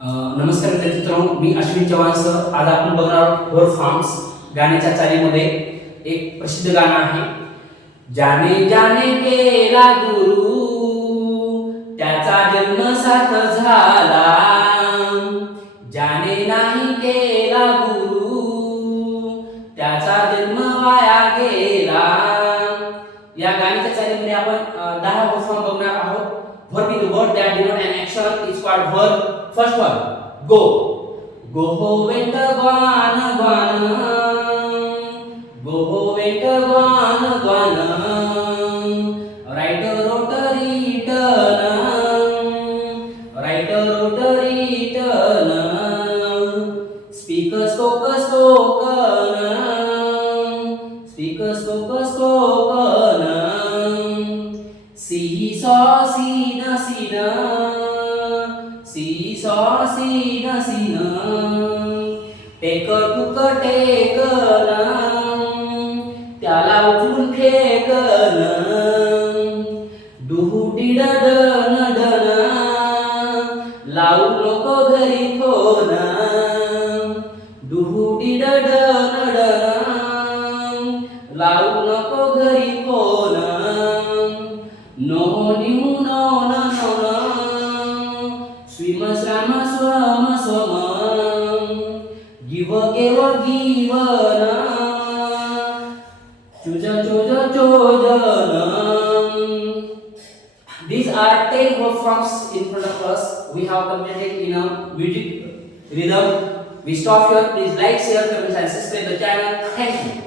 नमस्कार मित्रांनो मी अश्विन चव्हाण सर. आज आपण बघणार आहोत वर फार्म्स गाण्याच्या चालीमध्ये एक प्रसिद्ध गाणं आहे. जाने जाने केला गुरु त्याचा जन्म साथ झाला. जाने नाही केला गुरु त्याचा जन्म वाया गेला. या गाण्याच्या चालीमध्ये आपण दहा दहा word that denote an action is called verb. First one, go. Go went gone gone. Go went gone gone. Write wrote written. Write wrote written. Speak spoke spoken. Speak spoke spoken. Si so si na si na Si so si na si na Pe că tu că te că na Te-a laudun pe că na Duhu di da da na da na Lau loco gări na These are 10 word forms in front of us. We have completed in a music rhythm. We stop here. Please like, share, comment, and subscribe the channel. Thank.